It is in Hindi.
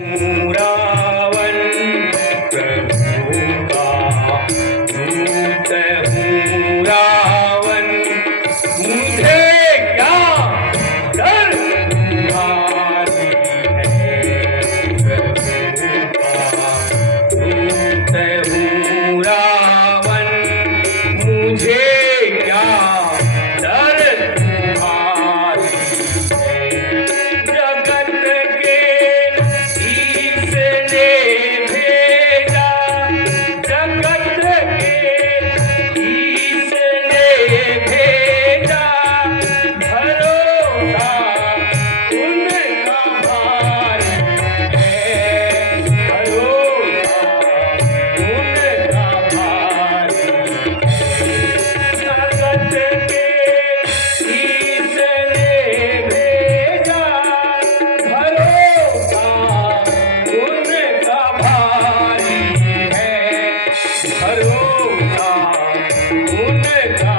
रावण प्रभु का दूत हूँ रावण, मुझे क्या डर तुम्हारी है। प्रभु का दूत हूँ रावण, मुझे क्या डर तुम्हारी है। जगत के ईश ने भेजा, जगत के ईश ने भेजा, भरोसा उनका भारी है। भरोसा उनका भारी है। जगत के ईश ने भेजा, भरोसा उनका भारी है। भरोसा उनका